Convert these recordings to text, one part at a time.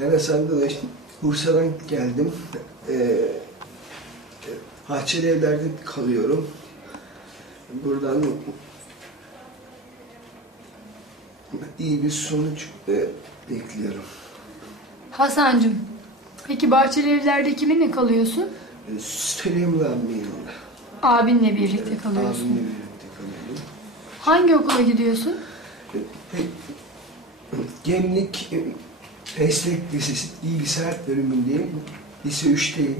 Ben Hasan'da da işte Bursa'dan geldim. Ee, Bahçeli evlerde kalıyorum. Buradan iyi bir sonuç e, bekliyorum. Hasan'cığım, peki Bahçeli Evler'de kiminle kalıyorsun? Süleyman abimin yanında. Abinle birlikte kalıyorsun. Abimle birlikte kalıyorum. Hangi okula gidiyorsun? Ee, Gemlik e, Meslek Lisesi Bilgisayar bölümündeyim. Lise 3'teyim.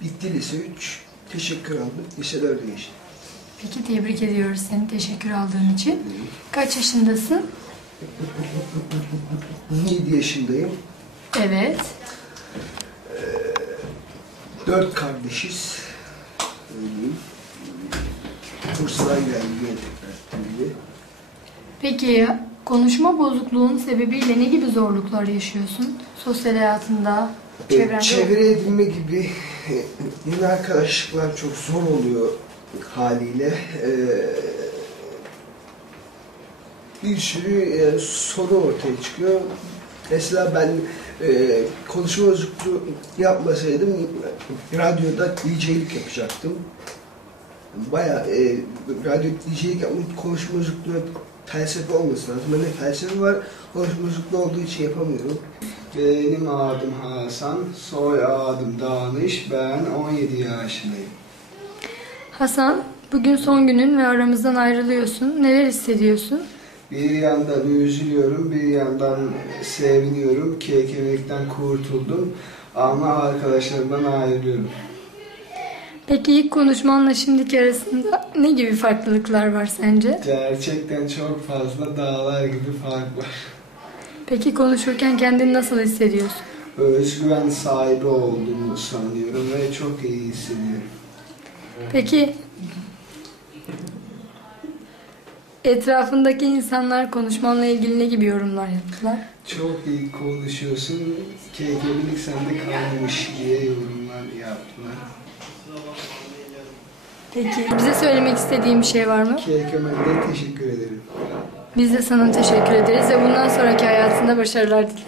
Bitti lise 3. Teşekkür aldım. Lise 4'e geçtim. Peki tebrik ediyoruz seni teşekkür aldığın için. Kaç yaşındasın? 7 yaşındayım. Evet. Dört kardeşiz. Öyleyim. Bursa'dan geldim. Peki konuşma bozukluğun sebebiyle ne gibi zorluklar yaşıyorsun? Sosyal hayatında, E, çevrende? çevre edinme gibi e, yeni arkadaşlıklar çok zor oluyor haliyle. E, bir sürü e, sorun ortaya çıkıyor. Mesela ben e, konuşma bozukluğu yapmasaydım radyoda DJ'lik yapacaktım. Bayağı e, radyo DJ'lik yapmak konuşma bozukluğu felsefe olması lazım. Bende felsefe var, konuşma bozukluğu olduğu için yapamıyorum. Benim adım Hasan, soy adım Danış, ben 17 yaşındayım. Hasan, bugün son günün ve aramızdan ayrılıyorsun. Neler hissediyorsun? Bir yandan üzülüyorum, bir yandan seviniyorum. Kekemekten kurtuldum ama arkadaşlarımdan ayrılıyorum. Peki ilk konuşmanla şimdiki arasında ne gibi farklılıklar var sence? Gerçekten çok fazla dağlar gibi fark var. Peki konuşurken kendini nasıl hissediyorsun? Özgüven sahibi olduğumu sanıyorum ve çok iyi hissediyorum. Peki etrafındaki insanlar konuşmanla ilgili ne gibi yorumlar yaptılar? Çok iyi konuşuyorsun, kekemelik sende kalmış diye yorumlar yaptılar. Peki bize söylemek istediğin bir şey var mı? Kekemelik'e teşekkür ederim. Biz de sana teşekkür ederiz ve bundan sonraki hayatında başarılar dileriz.